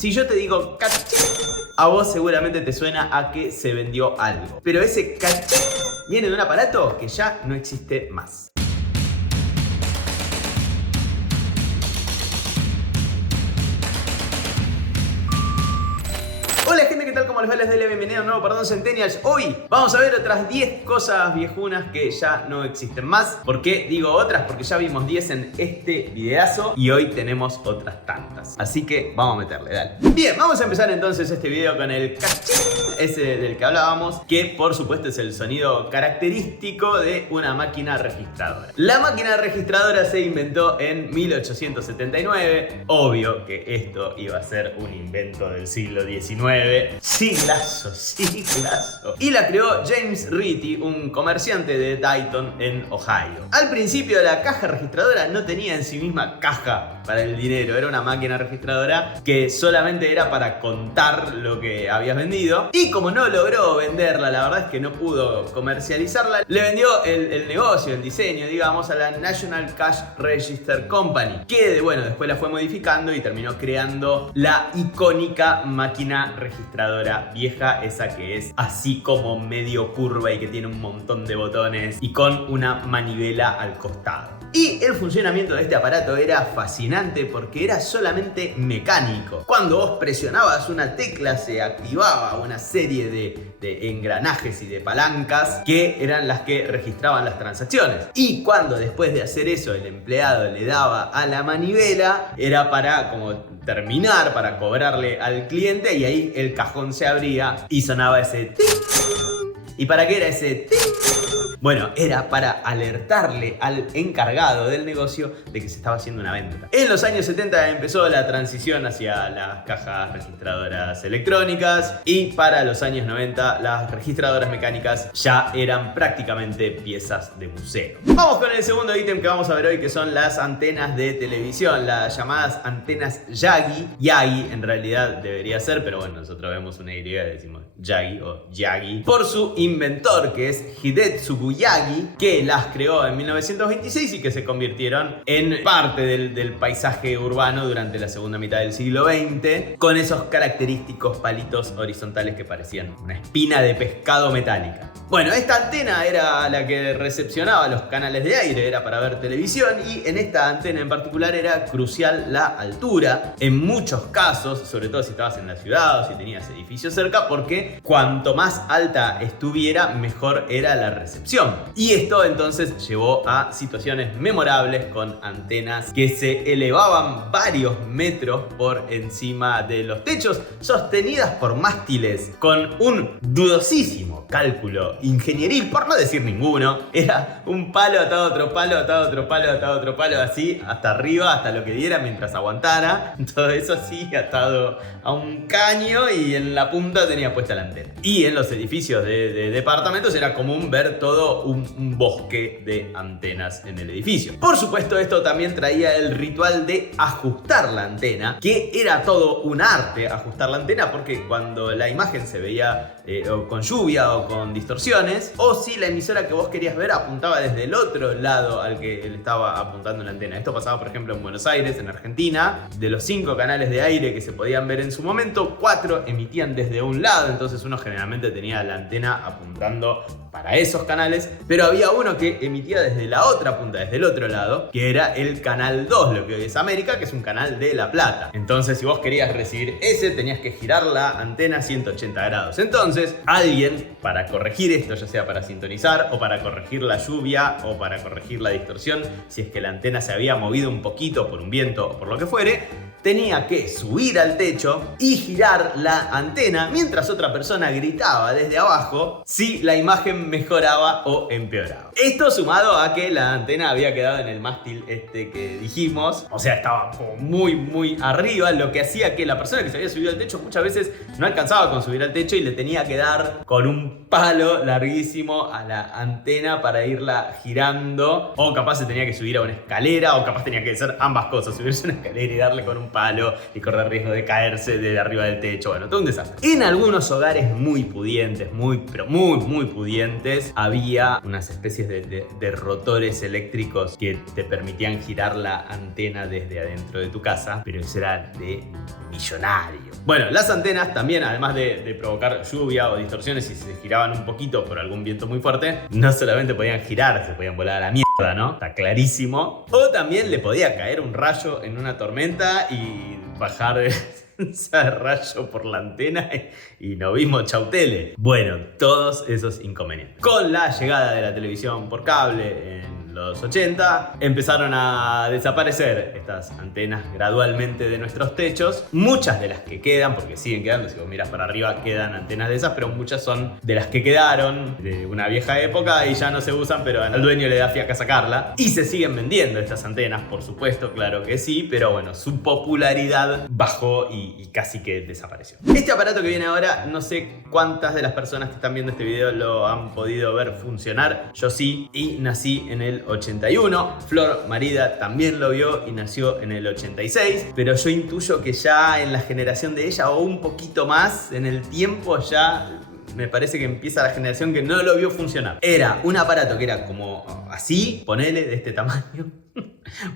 Si yo te digo cachín, a vos seguramente te suena a que se vendió algo. Pero ese cachín viene de un aparato que ya no existe más. Hola gente, ¿qué tal? ¿Cómo les va? Les doy la bienvenida a un nuevo Perdón Centennials. Hoy vamos a ver otras 10 cosas viejunas que ya no existen más. ¿Por qué digo otras? Porque ya vimos 10 en este videazo y hoy tenemos otras tantas. Así que vamos a meterle, dale. Bien, vamos a empezar entonces este video con el cachín, ese del que hablábamos, que por supuesto es el sonido característico de una máquina registradora. La máquina registradora se inventó en 1879. Obvio que esto iba a ser un invento del siglo XIX. Siglazo. Y la creó James Ritty, un comerciante de Dayton en Ohio. Al principio la caja registradora no tenía en sí misma caja para el dinero. Era una máquina registradora que solamente era para contar lo que habías vendido. Y como no logró venderla, la verdad es que no pudo comercializarla, le vendió el negocio, el diseño, digamos, a la National Cash Register Company, que bueno, después la fue modificando y terminó creando la icónica máquina registradora vieja, esa que es así como medio curva y que tiene un montón de botones y con una manivela al costado. Y el funcionamiento de este aparato era fascinante porque era solamente mecánico. Cuando vos presionabas una tecla se activaba una serie de engranajes y de palancas que eran las que registraban las transacciones. Y cuando después de hacer eso el empleado le daba a la manivela, era para como terminar, para cobrarle al cliente, y ahí el cajón se abría y sonaba ese ting. ¿Y para qué era ese ting? Bueno, era para alertarle al encargado del negocio de que se estaba haciendo una venta. En los años 70 empezó la transición hacia las cajas registradoras electrónicas y para los años 90 las registradoras mecánicas ya eran prácticamente piezas de museo. Vamos con el segundo ítem que vamos a ver hoy, que son las antenas de televisión, las llamadas antenas Yagi. Yagi en realidad debería ser, pero bueno, nosotros vemos una Y y decimos Yagi o Yagi, por su inventor, que es Hidetsugu Yagi, que las creó en 1926 y que se convirtieron en parte del paisaje urbano durante la segunda mitad del siglo XX, con esos característicos palitos horizontales que parecían una espina de pescado metálica. Bueno, esta antena era la que recepcionaba los canales de aire, era para ver televisión, y en esta antena en particular era crucial la altura, en muchos casos, sobre todo si estabas en la ciudad o si tenías edificios cerca, porque cuanto más alta estuviera, mejor era la recepción. Y esto entonces llevó a situaciones memorables con antenas que se elevaban varios metros por encima de los techos, sostenidas por mástiles con un dudosísimo cálculo ingenieril, por no decir ninguno. Era un palo atado a otro palo, atado a otro palo, atado a otro palo, así hasta arriba, hasta lo que diera mientras aguantara. Todo eso así atado a un caño y en la punta tenía puesta la antena. Y en los edificios de departamentos era común ver todo un bosque de antenas en el edificio. Por supuesto, esto también traía el ritual de ajustar la antena, que era todo un arte ajustar la antena, porque cuando la imagen se veía o con lluvia o con distorsiones, o si la emisora que vos querías ver apuntaba desde el otro lado al que le estaba apuntando la antena. Esto pasaba, por ejemplo, en Buenos Aires, en Argentina. De los 5 canales de aire que se podían ver en su momento, 4 emitían desde un lado, entonces uno generalmente tenía la antena apuntando para esos canales, pero había uno que emitía desde la otra punta, desde el otro lado, que era el canal 2, lo que hoy es América, que es un canal de La Plata. Entonces, si vos querías recibir ese, tenías que girar la antena 180 grados. Entonces, alguien, para corregir esto, ya sea para sintonizar o para corregir la lluvia o para corregir la distorsión, si es que la antena se había movido un poquito por un viento o por lo que fuere, tenía que subir al techo y girar la antena mientras otra persona gritaba desde abajo si la imagen mejoraba o empeoraba. Esto sumado a que la antena había quedado en el mástil este que dijimos, o sea, estaba como muy arriba, lo que hacía que la persona que se había subido al techo muchas veces no alcanzaba con subir al techo y le tenía que dar con un palo larguísimo a la antena para irla girando, o capaz se tenía que subir a una escalera, o capaz tenía que hacer ambas cosas, subirse a una escalera y darle con un palo y correr riesgo de caerse de arriba del techo. Bueno, todo un desastre. En algunos hogares muy pudientes, muy pudientes, había había unas especies de rotores eléctricos que te permitían girar la antena desde adentro de tu casa, pero eso era de millonario. Bueno, las antenas también, además de provocar lluvia o distorsiones si se giraban un poquito por algún viento muy fuerte, no solamente podían girar, se podían volar a la mierda, ¿no? Está clarísimo. O también le podía caer un rayo en una tormenta y bajar ese rayo por la antena y no vimos chautele. Bueno, todos esos inconvenientes. Con la llegada de la televisión por cable en los 80, empezaron a desaparecer estas antenas gradualmente de nuestros techos. Muchas de las que quedan, porque siguen quedando, si vos miras para arriba quedan antenas de esas, pero muchas son de las que quedaron de una vieja época y ya no se usan, pero al dueño le da fiaca sacarla. Y se siguen vendiendo estas antenas, por supuesto, claro que sí, pero bueno, su popularidad bajó y casi que desapareció. Este aparato que viene ahora, no sé cuántas de las personas que están viendo este video lo han podido ver funcionar. Yo sí, y nací en el 81. Flor Marida también lo vio y nació en el 86. Pero yo intuyo que ya en la generación de ella, o un poquito más en el tiempo, ya me parece que empieza la generación que no lo vio funcionar. Era un aparato que era como así, ponele, de este tamaño.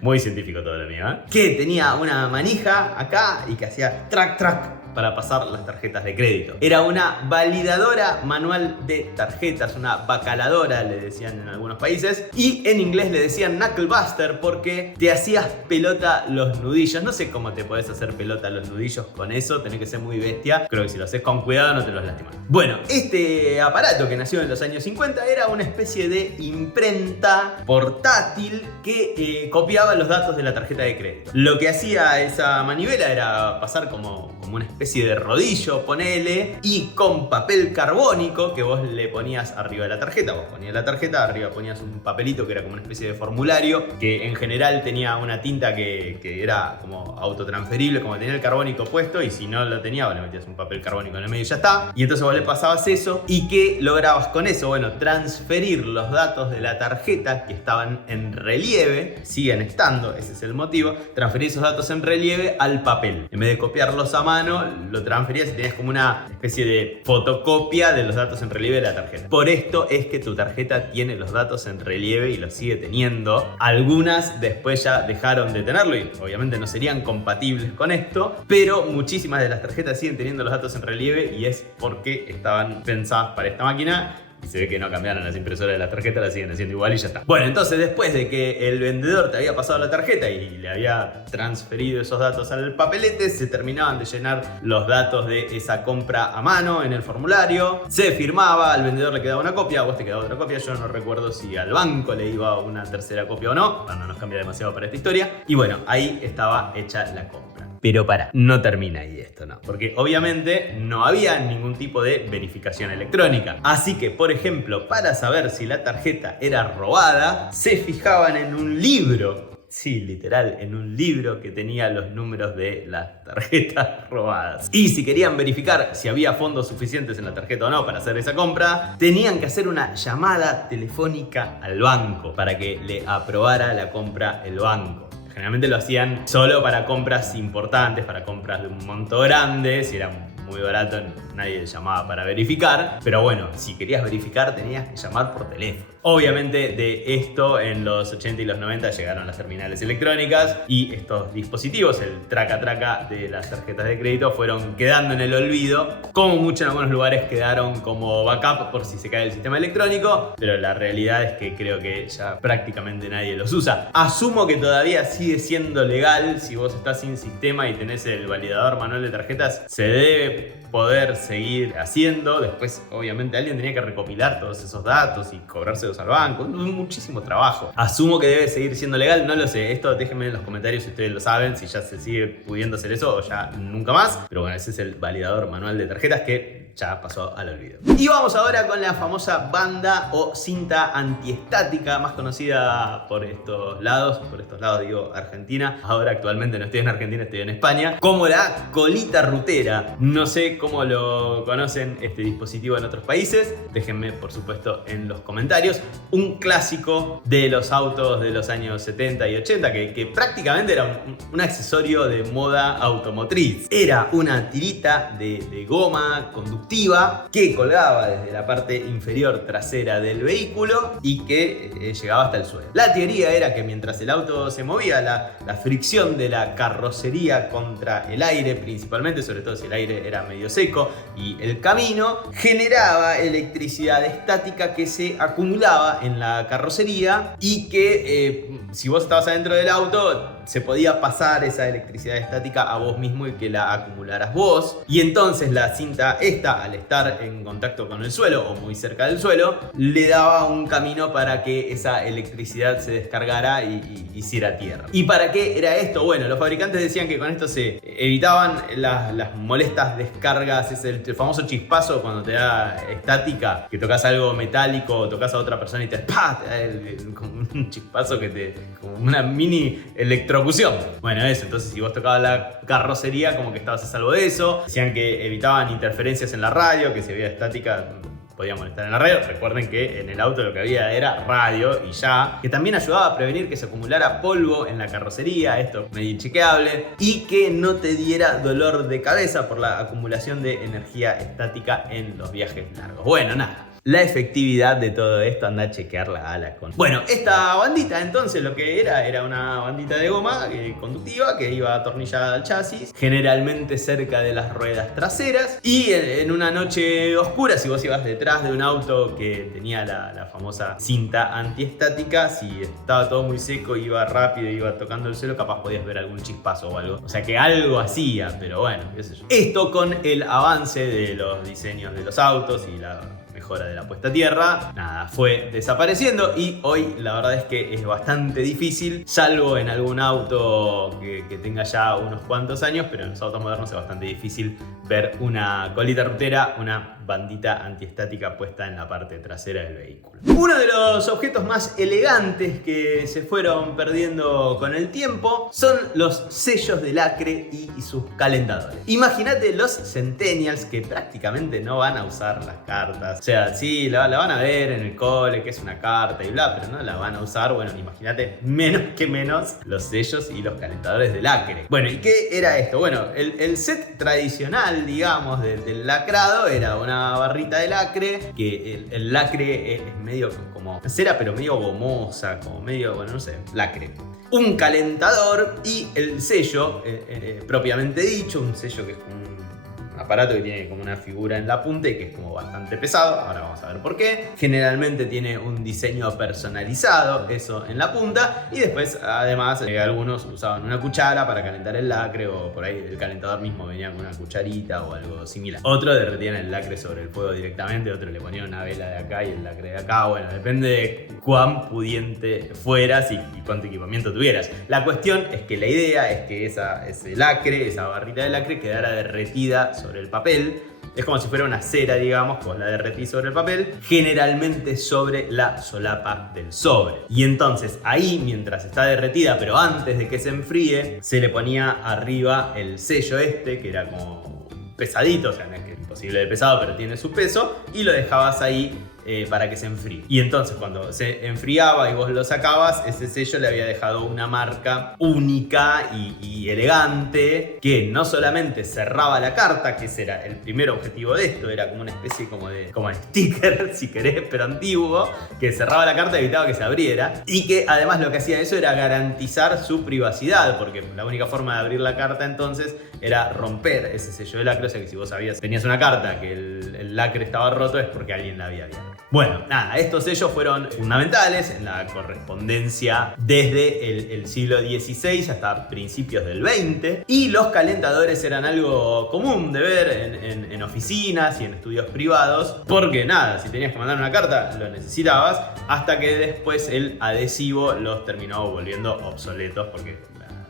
Muy científico todo lo mío, ¿eh? Que tenía una manija acá y que hacía track track para pasar las tarjetas de crédito. Era una validadora manual de tarjetas, una bacaladora le decían en algunos países, y en inglés le decían knucklebuster porque te hacías pelota los nudillos. No sé cómo te podés hacer pelota los nudillos con eso, tenés que ser muy bestia. Creo que si lo haces con cuidado no te los lastimas. Bueno, este aparato que nació en los años 50 era una especie de imprenta portátil que copiaba los datos de la tarjeta de crédito. Lo que hacía esa manivela era pasar como una especie de rodillo, ponele, y con papel carbónico que vos le ponías arriba de la tarjeta. Vos ponías la tarjeta, arriba ponías un papelito que era como una especie de formulario, que en general tenía una tinta que era como autotransferible, como tenía el carbónico puesto, y si no lo tenía, vos le metías un papel carbónico en el medio y ya está. Y entonces vos le pasabas eso, ¿y qué lograbas con eso? Bueno, transferir los datos de la tarjeta que estaban en relieve, siguen estando, ese es el motivo, transferir esos datos en relieve al papel. En vez de copiarlos a mano, lo transferías y tenías como una especie de fotocopia de los datos en relieve de la tarjeta. Por esto es que tu tarjeta tiene los datos en relieve y los sigue teniendo. Algunas después ya dejaron de tenerlo y obviamente no serían compatibles con esto, pero muchísimas de las tarjetas siguen teniendo los datos en relieve y es porque estaban pensadas para esta máquina. Y se ve que no cambiaron las impresoras de la tarjeta, las siguen haciendo igual y ya está. Bueno, entonces después de que el vendedor te había pasado la tarjeta y le había transferido esos datos al papelete, se terminaban de llenar los datos de esa compra a mano en el formulario. Se firmaba, al vendedor le quedaba una copia, a vos te quedaba otra copia. Yo no recuerdo si al banco le iba una tercera copia o no. No nos cambia demasiado para esta historia. Y bueno, ahí estaba hecha la compra. Pero no termina ahí esto, ¿no? Porque obviamente no había ningún tipo de verificación electrónica. Así que, por ejemplo, para saber si la tarjeta era robada, se fijaban en un libro. Sí, literal, en un libro que tenía los números de las tarjetas robadas. Y si querían verificar si había fondos suficientes en la tarjeta o no para hacer esa compra, tenían que hacer una llamada telefónica al banco para que le aprobara la compra el banco. Generalmente lo hacían solo para compras importantes, para compras de un monto grande. Si era muy barato, nadie llamaba para verificar. Pero bueno, si querías verificar, tenías que llamar por teléfono. Obviamente de esto en los 80 y los 90 llegaron las terminales electrónicas y estos dispositivos, el traca-traca de las tarjetas de crédito, fueron quedando en el olvido. Como mucho en algunos lugares quedaron como backup por si se cae el sistema electrónico, pero la realidad es que creo que ya prácticamente nadie los usa. Asumo que todavía sigue siendo legal. Si vos estás sin sistema y tenés el validador manual de tarjetas, se debe poder seguir haciendo. Después obviamente alguien tenía que recopilar todos esos datos y cobrárselos al banco. Muchísimo trabajo. Asumo que debe seguir siendo legal, no lo sé. Esto déjenme en los comentarios si ustedes lo saben, si ya se sigue pudiendo hacer eso o ya nunca más. Pero bueno, ese es el validador manual de tarjetas que ya pasó al olvido. Y vamos ahora con la famosa banda o cinta antiestática, más conocida por estos lados digo Argentina. Ahora actualmente no estoy en Argentina, estoy en España, como la colita rutera. No No sé cómo lo conocen este dispositivo en otros países. Déjenme, por supuesto, en los comentarios. Un clásico de los autos de los años 70 y 80 que prácticamente era un accesorio de moda automotriz. Era una tirita de goma conductiva que colgaba desde la parte inferior trasera del vehículo y que llegaba hasta el suelo. La teoría era que mientras el auto se movía, la fricción de la carrocería contra el aire, principalmente, sobre todo si el aire era medio seco, y el camino generaba electricidad estática que se acumulaba en la carrocería y que si vos estabas adentro del auto se podía pasar esa electricidad estática a vos mismo y que la acumularas vos, y entonces la cinta esta, al estar en contacto con el suelo o muy cerca del suelo, le daba un camino para que esa electricidad se descargara y hiciera tierra. ¿Y para qué era esto? Bueno, los fabricantes decían que con esto se evitaban las molestas descargas, es el famoso chispazo cuando te da estática, que tocas algo metálico o tocas a otra persona y te da como un chispazo como una mini electrocución. Bueno, eso, entonces si vos tocabas la carrocería como que estabas a salvo de eso. Decían que evitaban interferencias en la radio, que si había estática podía molestar en la radio. Recuerden que en el auto lo que había era radio y ya. Que también ayudaba a prevenir que se acumulara polvo en la carrocería, esto medio inchequeable, y que no te diera dolor de cabeza por la acumulación de energía estática en los viajes largos. Bueno, nada. La efectividad de todo esto, anda a chequearla a la con. Bueno, esta bandita entonces lo que era una bandita de goma conductiva que iba atornillada al chasis, generalmente cerca de las ruedas traseras, y en una noche oscura, si vos ibas detrás de un auto que tenía la famosa cinta antiestática, si estaba todo muy seco, iba rápido, iba tocando el suelo, capaz podías ver algún chispazo o algo. O sea que algo hacía, pero bueno, qué sé yo. Esto con el avance de los diseños de los autos y la mejora de la puesta a tierra, nada, fue desapareciendo, y hoy la verdad es que es bastante difícil, salvo en algún auto que tenga ya unos cuantos años, pero en los autos modernos es bastante difícil ver una colita rutera, una bandita antiestática puesta en la parte trasera del vehículo. Uno de los objetos más elegantes que se fueron perdiendo con el tiempo son los sellos de lacre y sus calentadores. Imagínate los centennials que prácticamente no van a usar las cartas. O sea, sí, la van a ver en el cole, que es una carta y bla, pero no la van a usar. Bueno, imagínate menos los sellos y los calentadores de lacre. Bueno, ¿y qué era esto? Bueno, el set tradicional, digamos, del lacrado era una barrita de lacre, que el lacre es medio como cera, pero medio gomosa, como medio, bueno, no sé, lacre. Un calentador y el sello, propiamente dicho, un sello que es como un aparato que tiene como una figura en la punta y que es como bastante pesado. Ahora vamos a ver por qué. Generalmente tiene un diseño personalizado, eso en la punta, y después además algunos usaban una cuchara para calentar el lacre, o por ahí el calentador mismo venía con una cucharita o algo similar. Otro derretían el lacre sobre el fuego directamente, otro le ponían una vela de acá y el lacre de acá. Bueno, depende de cuán pudiente fueras y cuánto equipamiento tuvieras. La cuestión es que la idea es que ese lacre, esa barrita de lacre, quedara derretida sobre el papel. Es como si fuera una cera, digamos, vos la derretís sobre el papel, generalmente sobre la solapa del sobre. Y entonces ahí, mientras está derretida, pero antes de que se enfríe, se le ponía arriba el sello que era como pesadito, o sea, no es que es imposible de pesado, pero tiene su peso, y lo dejabas ahí para que se enfríe. Y entonces cuando se enfriaba y vos lo sacabas, ese sello le había dejado una marca única y elegante, que no solamente cerraba la carta, que ese era el primer objetivo de esto, era como una especie como de sticker, si querés, pero antiguo, que cerraba la carta y evitaba que se abriera, y que además lo que hacía eso era garantizar su privacidad, porque la única forma de abrir la carta entonces era romper ese sello de lacre. O sea que si vos tenías una carta que el lacre estaba roto, es porque alguien la había abierto. Bueno, nada, estos sellos fueron fundamentales en la correspondencia desde el siglo XVI hasta principios del XX, y los calentadores eran algo común de ver en oficinas y en estudios privados, porque nada, si tenías que mandar una carta lo necesitabas, hasta que después el adhesivo los terminó volviendo obsoletos, porque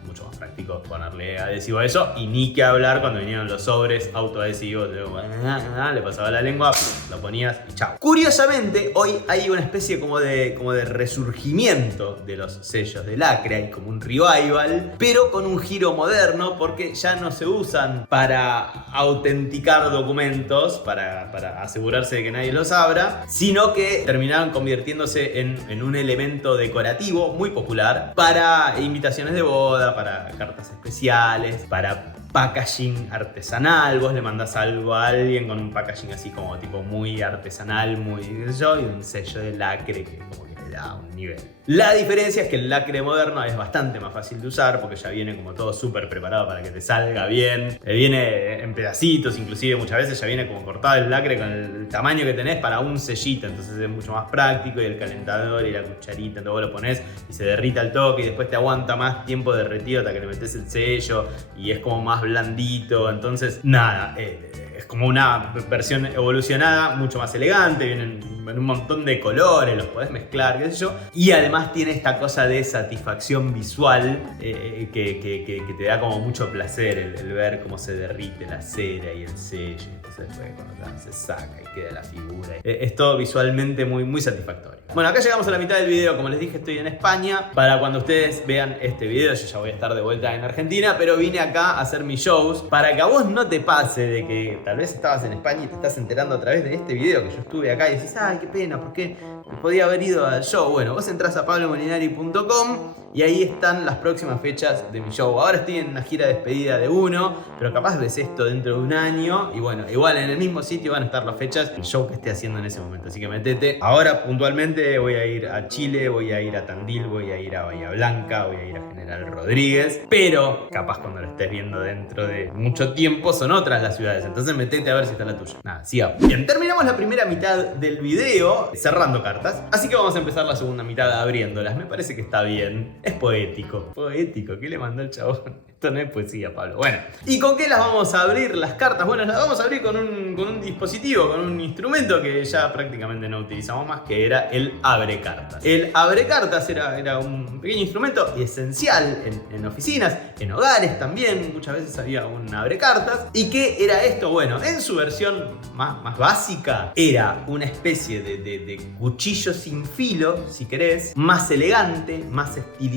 mucho más práctico ponerle adhesivo a eso. Y ni que hablar cuando vinieron los sobres autoadhesivos, le pasaba la lengua, lo ponías y chao. Curiosamente, hoy hay una especie como de resurgimiento de los sellos de lacre, hay como un revival, pero con un giro moderno, porque ya no se usan para autenticar documentos, para asegurarse de que nadie los abra, sino que terminaron convirtiéndose en un elemento decorativo muy popular para invitaciones de boda, para cartas especiales, para packaging artesanal. Vos le mandás algo a alguien con un packaging así como tipo muy artesanal, muy qué sé yo, y un sello de lacre que como que le da un nivel. La diferencia es que el lacre moderno es bastante más fácil de usar porque ya viene como todo súper preparado para que te salga bien. Viene en pedacitos, inclusive muchas veces ya viene como cortado el lacre con el tamaño que tenés para un sellito, entonces es mucho más práctico, y el calentador y la cucharita, todo lo pones y se derrita al toque y después te aguanta más tiempo derretido hasta que le metes el sello y es como más blandito. Entonces nada, es como una versión evolucionada, mucho más elegante, vienen en un montón de colores, los podés mezclar, qué sé yo, y además tiene esta cosa de satisfacción visual que te da como mucho placer el ver cómo se derrite la cera y el sello. Entonces después cuando se saca y queda la figura, es todo visualmente muy, muy satisfactorio. Bueno, acá llegamos a la mitad del video. Como les dije, estoy en España. Para cuando ustedes vean este video, yo ya voy a estar de vuelta en Argentina, pero vine acá a hacer mis shows para que a vos no te pase de que tal vez estabas en España y te estás enterando a través de este video que yo estuve acá y decís, ay, qué pena, ¿por qué podía haber ido al show? Bueno, vos entrás a pablomolinari.com y ahí están las próximas fechas de mi show. Ahora estoy en una gira de despedida de uno, pero capaz ves esto dentro de un año y bueno, igual en el mismo sitio van a estar las fechas del show que esté haciendo en ese momento. Así que metete. Ahora puntualmente voy a ir a Chile, voy a ir a Tandil, voy a ir a Bahía Blanca, voy a ir a General Rodríguez, pero capaz cuando lo estés viendo dentro de mucho tiempo son otras las ciudades. Entonces metete a ver si está la tuya. Nada, sigamos. Bien, terminamos la primera mitad del video cerrando cartas, así que vamos a empezar la segunda mitad abriéndolas. Me parece que está bien. Es poético. Poético. ¿Qué le mandó el chabón? Esto no es poesía, Pablo. Bueno, ¿y con qué las vamos a abrir las cartas? Bueno, las vamos a abrir con un dispositivo, con un instrumento que ya prácticamente no utilizamos más, que era el abrecartas. El abrecartas era un pequeño instrumento esencial en oficinas, en hogares también. Muchas veces había un abrecartas. ¿Y qué era esto? Bueno, en su versión más básica, era una especie de cuchillo sin filo, si querés, más elegante, más estilizado,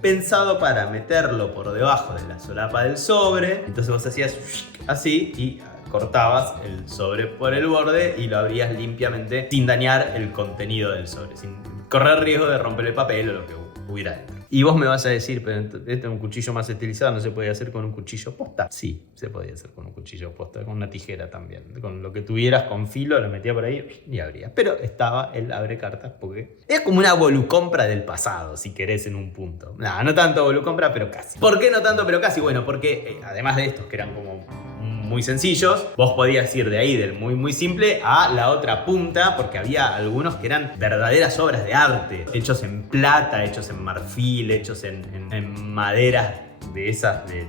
pensado para meterlo por debajo de la solapa del sobre. Entonces vos hacías así y cortabas el sobre por el borde y lo abrías limpiamente sin dañar el contenido del sobre, sin correr riesgo de romper el papel o lo que hubiera dentro. Y vos me vas a decir, pero este es un cuchillo más estilizado, ¿no se podía hacer con un cuchillo posta? Sí, se podía hacer con un cuchillo posta, con una tijera también. Con lo que tuvieras con filo, lo metía por ahí y abría. Pero estaba el abrecartas porque es como una volucompra del pasado, si querés, en un punto. No tanto volucompra, pero casi. ¿Por qué no tanto, pero casi? Bueno, porque además de estos que eran como muy sencillos, vos podías ir de ahí del muy simple a la otra punta, porque había algunos que eran verdaderas obras de arte, hechos en plata, hechos en marfil, hechos en maderas de esas de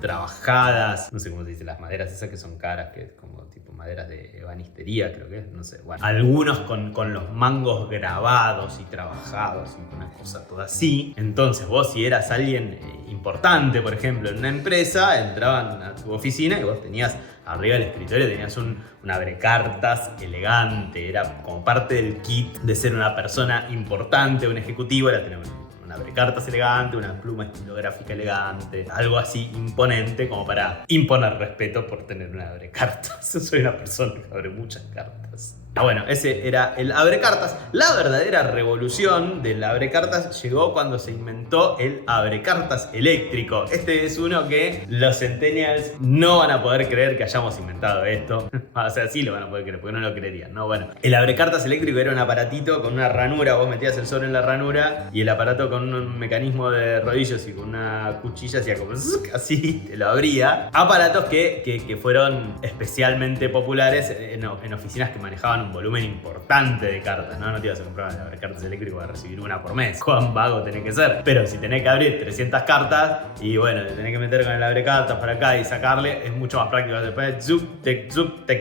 trabajadas, no sé cómo se dice, las maderas esas que son caras, que es como tipo maderas de ebanistería, creo que es, no sé, bueno, algunos con los mangos grabados y trabajados y una cosa toda así. Entonces vos, si eras alguien importante, por ejemplo, en una empresa, entraban a tu oficina y vos tenías arriba del escritorio, tenías un abrecartas elegante, era como parte del kit de ser una persona importante, un ejecutivo, era tener un abrecartas elegante, una pluma estilográfica elegante, algo así imponente como para imponer respeto por tener un abrecartas. Soy una persona que abre muchas cartas. Bueno, ese era el abrecartas. La verdadera revolución del abrecartas llegó cuando se inventó el abrecartas eléctrico. Este es uno que los centennials no van a poder creer que hayamos inventado esto. O sea, sí lo van a poder creer, porque no lo creerían, ¿no? Bueno, el abrecartas eléctrico era un aparatito con una ranura. Vos metías el sobre en la ranura y el aparato con un mecanismo de rodillos y con una cuchilla hacía como así, te lo abría. Aparatos que fueron especialmente populares en oficinas que manejaban un volumen importante de cartas, ¿no? No te ibas a comprar un abrecartas eléctrico para recibir una por mes. Cuán vago tenés que ser. Pero si tenés que abrir 300 cartas y bueno, te tenés que meter con el abrecartas para acá y sacarle, es mucho más práctico. Después zuc, tec,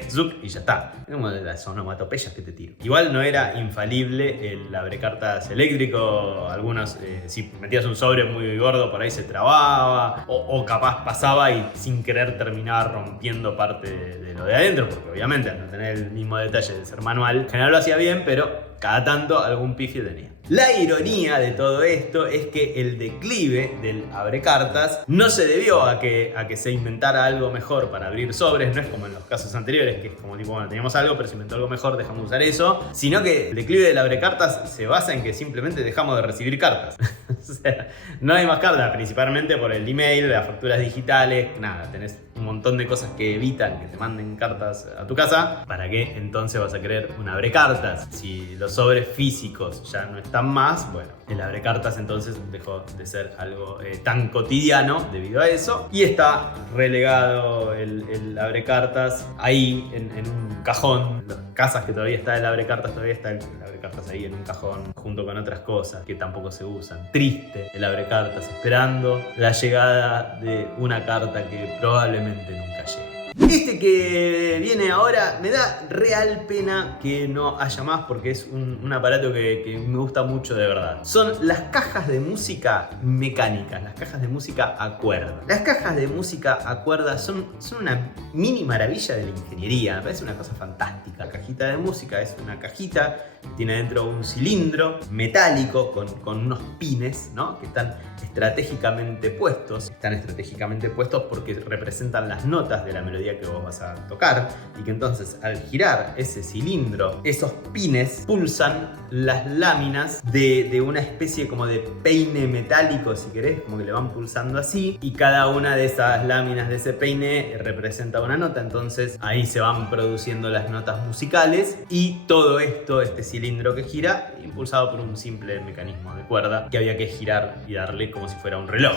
zuc y ya está. Es como de las onomatopeyas que te tiro. Igual no era infalible el abrecartas eléctrico. Algunos, si metías un sobre muy gordo, por ahí se trababa. O capaz pasaba y sin querer terminaba rompiendo parte de lo de adentro. Porque obviamente al no tener el mismo detalle de ser manual, en general lo hacía bien, pero cada tanto algún pifio tenía. La ironía de todo esto es que el declive del abrecartas no se debió a que se inventara algo mejor para abrir sobres, no es como en los casos anteriores, que es como tipo, bueno, teníamos algo, pero se inventó algo mejor, dejamos de usar eso, sino que el declive del abrecartas se basa en que simplemente dejamos de recibir cartas. O sea, no hay más cartas, principalmente por el email, las facturas digitales, nada, tenés un montón de cosas que evitan que te manden cartas a tu casa. ¿Para qué entonces vas a querer un abrecartas? Si los sobres físicos ya no están más, bueno, el abrecartas entonces dejó de ser algo tan cotidiano debido a eso y está relegado el abrecartas ahí en un cajón. Las casas que todavía está el abrecartas, todavía está el abrecartas ahí en un cajón junto con otras cosas que tampoco se usan. Triste el abrecartas, esperando la llegada de una carta que probablemente nunca llegue. Este que viene ahora me da real pena que no haya más porque es un aparato que me gusta mucho de verdad. Son las cajas de música mecánicas, las cajas de música a cuerda. Las cajas de música a cuerda son una mini maravilla de la ingeniería, me parece una cosa fantástica. La cajita de música es una cajita que tiene dentro un cilindro metálico con unos pines, ¿no? Que están estratégicamente puestos. Están estratégicamente puestos porque representan las notas de la melodía que vos vas a tocar y que entonces al girar ese cilindro, esos pines pulsan las láminas de una especie como de peine metálico, si querés, como que le van pulsando así y cada una de esas láminas de ese peine representa una nota, entonces ahí se van produciendo las notas musicales y todo esto, este cilindro que gira, impulsado por un simple mecanismo de cuerda que había que girar y darle como si fuera un reloj.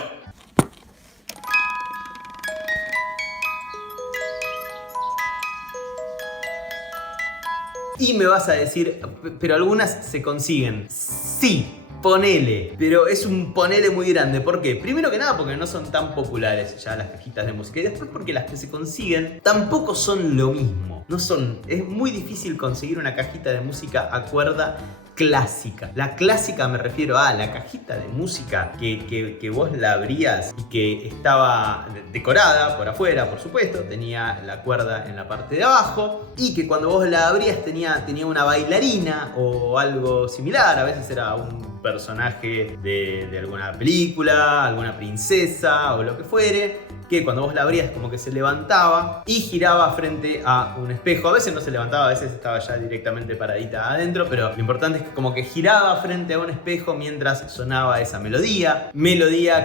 Y me vas a decir, pero algunas se consiguen. Sí, ponele, pero es un ponele muy grande. ¿Por qué? Primero que nada porque no son tan populares ya las cajitas de música. Y después porque las que se consiguen tampoco son lo mismo. No son, es muy difícil conseguir una cajita de música a cuerda clásica. La clásica me refiero a la cajita de música que vos la abrías y que estaba decorada por afuera, por supuesto, tenía la cuerda en la parte de abajo y que cuando vos la abrías tenía una bailarina o algo similar. A veces era un personaje de alguna película, alguna princesa o lo que fuere, que cuando vos la abrías como que se levantaba y giraba frente a un espejo. A veces no se levantaba, a veces estaba ya directamente paradita adentro, pero lo importante es que como que giraba frente a un espejo mientras sonaba esa melodía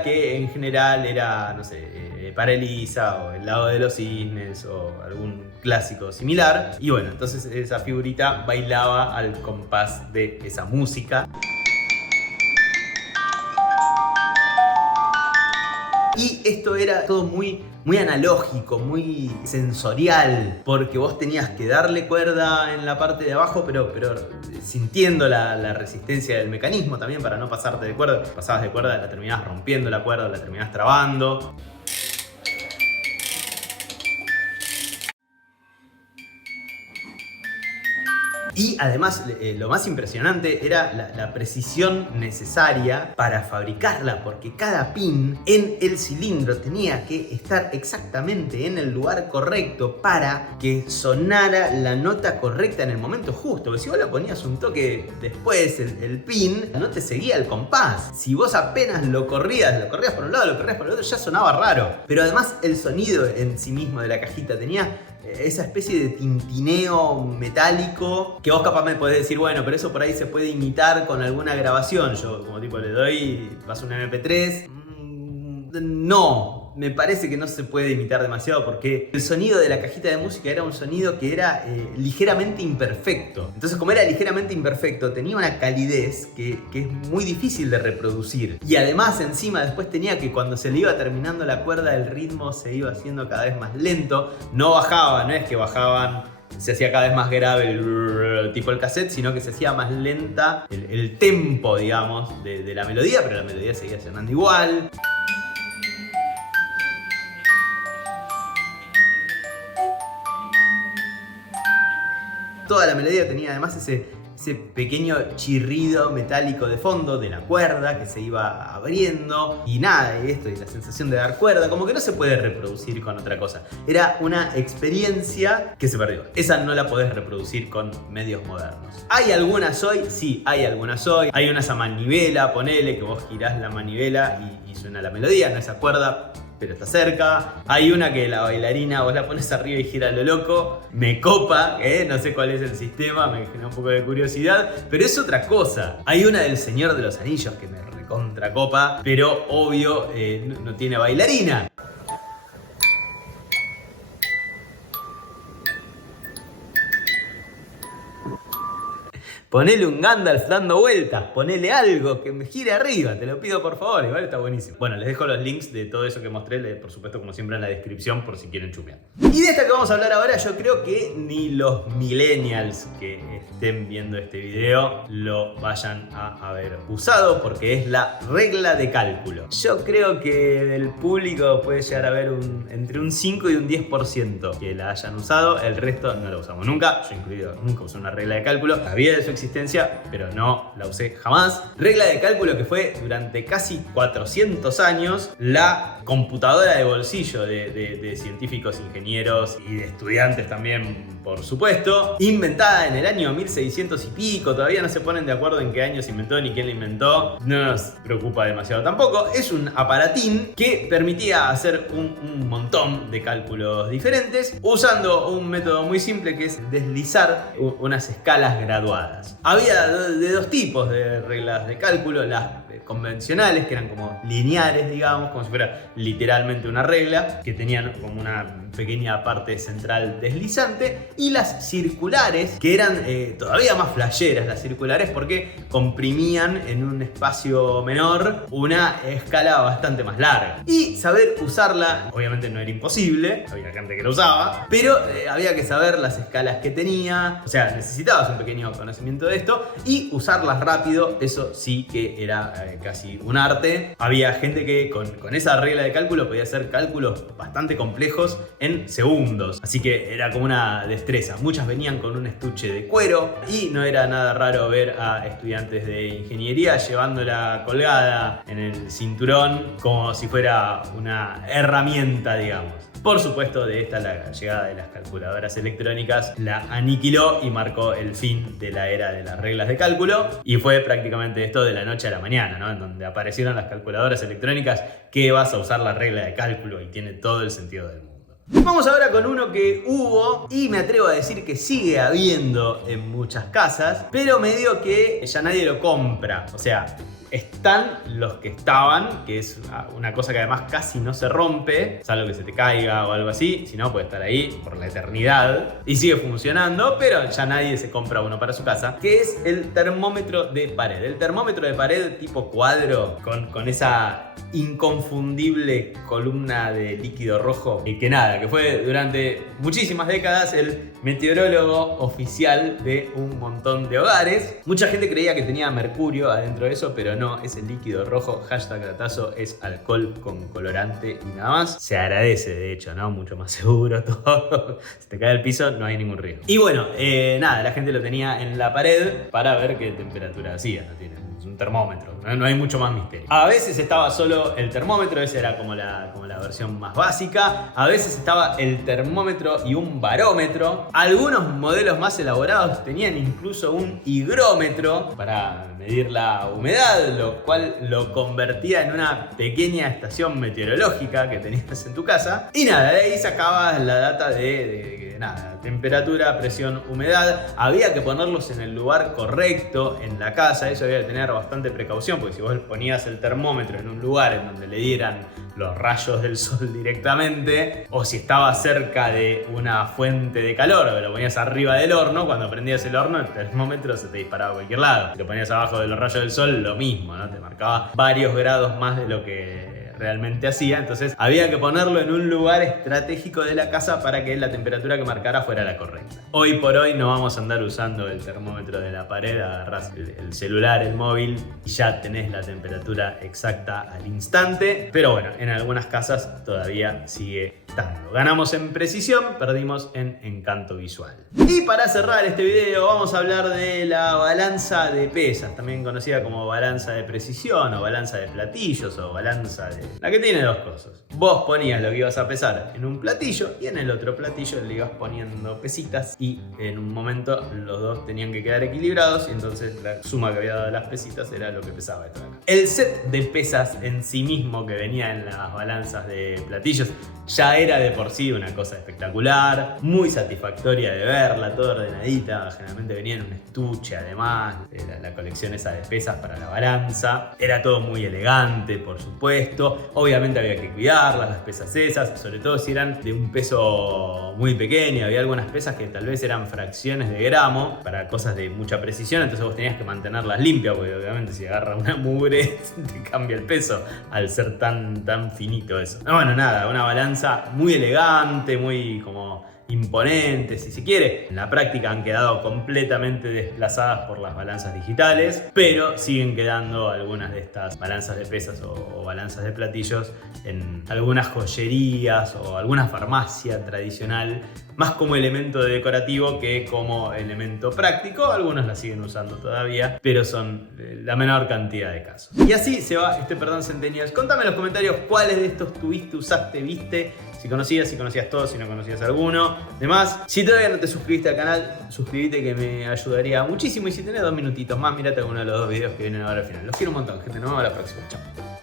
que en general era, no sé, para Elisa o El Lago de los Cisnes o algún clásico similar. Y bueno, entonces esa figurita bailaba al compás de esa música. Y esto era todo muy analógico, muy sensorial, porque vos tenías que darle cuerda en la parte de abajo, pero sintiendo la resistencia del mecanismo también para no pasarte de cuerda. Pasabas de cuerda, la terminabas rompiendo la cuerda, la terminabas trabando. Y además lo más impresionante era la precisión necesaria para fabricarla, porque cada pin en el cilindro tenía que estar exactamente en el lugar correcto para que sonara la nota correcta en el momento justo. Porque si vos le ponías un toque después, el pin no te seguía el compás. Si vos apenas lo corrías por un lado, lo corrías por el otro, ya sonaba raro. Pero además el sonido en sí mismo de la cajita tenía esa especie de tintineo metálico que vos capaz me podés decir, bueno, pero eso por ahí se puede imitar con alguna grabación. Yo como tipo le doy, paso un MP3. No, me parece que no se puede imitar demasiado porque el sonido de la cajita de música era un sonido que era ligeramente imperfecto. Entonces, como era ligeramente imperfecto, tenía una calidez que es muy difícil de reproducir. Y además, encima, después tenía que cuando se le iba terminando la cuerda, el ritmo se iba haciendo cada vez más lento. No bajaba, no es que bajaban se hacía cada vez más grave el tipo el cassette, sino que se hacía más lenta el tempo, digamos, de la melodía, pero la melodía seguía sonando igual. Toda la melodía tenía además ese pequeño chirrido metálico de fondo de la cuerda que se iba abriendo y nada, y la sensación de dar cuerda, como que no se puede reproducir con otra cosa. Era una experiencia que se perdió. Esa no la podés reproducir con medios modernos. ¿Hay algunas hoy? Sí, hay algunas hoy. Hay unas a manivela, ponele que vos girás la manivela y suena la melodía, no esa cuerda, pero está cerca. Hay una que la bailarina vos la pones arriba y gira lo loco. Me copa, no sé cuál es el sistema, me genera un poco de curiosidad, pero es otra cosa. Hay una del Señor de los Anillos que me recontra copa, pero obvio no tiene bailarina. Ponele un Gandalf dando vueltas, ponele algo que me gire arriba, te lo pido por favor, igual está buenísimo. Bueno, les dejo los links de todo eso que mostré, por supuesto como siempre en la descripción por si quieren chumear. Y de esta que vamos a hablar ahora, yo creo que ni los millennials que estén viendo este video lo vayan a haber usado, porque es la regla de cálculo. Yo creo que del público puede llegar a haber entre un 5 y un 10% que la hayan usado, el resto no la usamos nunca, yo incluido nunca usé una regla de cálculo, sabía de su existencia, pero no la usé jamás. Regla de cálculo que fue durante casi 400 años la computadora de bolsillo de científicos, ingenieros y de estudiantes también, por supuesto. Inventada en el año 1600 y pico, todavía no se ponen de acuerdo en qué año se inventó ni quién la inventó. No nos preocupa demasiado tampoco. Es un aparatín que permitía hacer un montón de cálculos diferentes usando un método muy simple que es deslizar unas escalas graduadas. Había de dos tipos de reglas de cálculo, las convencionales, que eran como lineares, digamos, como si fuera literalmente una regla, que tenían como una pequeña parte central deslizante, y las circulares, que eran todavía más flasheras, las circulares, porque comprimían en un espacio menor una escala bastante más larga. Y saber usarla, obviamente no era imposible, había gente que lo usaba, pero había que saber las escalas que tenía, o sea, necesitabas un pequeño conocimiento de esto, y usarlas rápido, eso sí que era casi un arte. Había gente que con esa regla de cálculo podía hacer cálculos bastante complejos en segundos, así que era como una destreza. Muchas venían con un estuche de cuero y no era nada raro ver a estudiantes de ingeniería llevándola colgada en el cinturón como si fuera una herramienta, digamos. Por supuesto, de esta la llegada de las calculadoras electrónicas la aniquiló y marcó el fin de la era de las reglas de cálculo, y fue prácticamente esto de la noche a la mañana, ¿no? En donde aparecieron las calculadoras electrónicas, que vas a usar la regla de cálculo y tiene todo el sentido del mundo. Vamos ahora con uno que hubo y me atrevo a decir que sigue habiendo en muchas casas, pero medio que ya nadie lo compra. O sea, están los que estaban, que es una cosa que además casi no se rompe, salvo que se te caiga o algo así, si no puede estar ahí por la eternidad y sigue funcionando, pero ya nadie se compra uno para su casa, que es el termómetro de pared. El termómetro de pared tipo cuadro, con esa inconfundible columna de líquido rojo, y que nada, que fue durante muchísimas décadas el meteorólogo oficial de un montón de hogares. Mucha gente creía que tenía mercurio adentro de eso, pero no, es el líquido rojo. Hashtag datazo, es alcohol con colorante y nada más. Se agradece, de hecho, ¿no? Mucho más seguro todo. Si te cae al piso, no hay ningún riesgo. Y bueno, nada, la gente lo tenía en la pared para ver qué temperatura hacía. No tiene un termómetro, no hay mucho más misterio. A veces estaba solo el termómetro, esa era como la versión más básica. A veces estaba el termómetro y un barómetro. Algunos modelos más elaborados tenían incluso un higrómetro para medir la humedad, lo cual lo convertía en una pequeña estación meteorológica que tenías en tu casa. Y nada, de ahí sacabas la data de nada, temperatura, presión, humedad. Había que ponerlos en el lugar correcto en la casa, eso había que tener bastante precaución, porque si vos ponías el termómetro en un lugar en donde le dieran los rayos del sol directamente, o si estaba cerca de una fuente de calor o lo ponías arriba del horno, cuando prendías el horno el termómetro se te disparaba a cualquier lado. Si lo ponías abajo de los rayos del sol, lo mismo, ¿no? Te marcaba varios grados más de lo que realmente hacía. Entonces había que ponerlo en un lugar estratégico de la casa para que la temperatura que marcara fuera la correcta. Hoy por hoy no vamos a andar usando el termómetro de la pared, agarrás el celular, el móvil y ya tenés la temperatura exacta al instante. Pero bueno, en algunas casas todavía sigue estando. Ganamos en precisión, perdimos en encanto visual. Y para cerrar este video vamos a hablar de la balanza de pesas, también conocida como balanza de precisión o balanza de platillos o balanza de... la que tiene dos cosas. Vos ponías lo que ibas a pesar en un platillo y en el otro platillo le ibas poniendo pesitas y en un momento los dos tenían que quedar equilibrados y entonces la suma que había dado las pesitas era lo que pesaba esto de acá. El set de pesas en sí mismo que venía en las balanzas de platillos ya era de por sí una cosa espectacular, muy satisfactoria de verla, toda ordenadita. Generalmente venía en un estuche, además, la colección esa de pesas para la balanza. Era todo muy elegante, por supuesto. Obviamente había que cuidarlas, las pesas esas, sobre todo si eran de un peso muy pequeño. Había algunas pesas que tal vez eran fracciones de gramo para cosas de mucha precisión, entonces vos tenías que mantenerlas limpias, porque obviamente si agarra una mugre te cambia el peso al ser tan finito eso. Bueno, nada, una balanza muy elegante, muy como imponente, si se quiere. En la práctica han quedado completamente desplazadas por las balanzas digitales, pero siguen quedando algunas de estas balanzas de pesas o balanzas de platillos en algunas joyerías o alguna farmacia tradicional, más como elemento decorativo que como elemento práctico. Algunos la siguen usando todavía, pero son la menor cantidad de casos. Y así se va este Perdón Centennials. Contame en los comentarios cuáles de estos tuviste, usaste, viste, si conocías todos, si no conocías alguno. Además, si todavía no te suscribiste al canal, suscríbete que me ayudaría muchísimo. Y si tenés 2 minutitos más, mirate alguno de los 2 videos que vienen ahora al final. Los quiero un montón, gente. Nos vemos la próxima. Chao.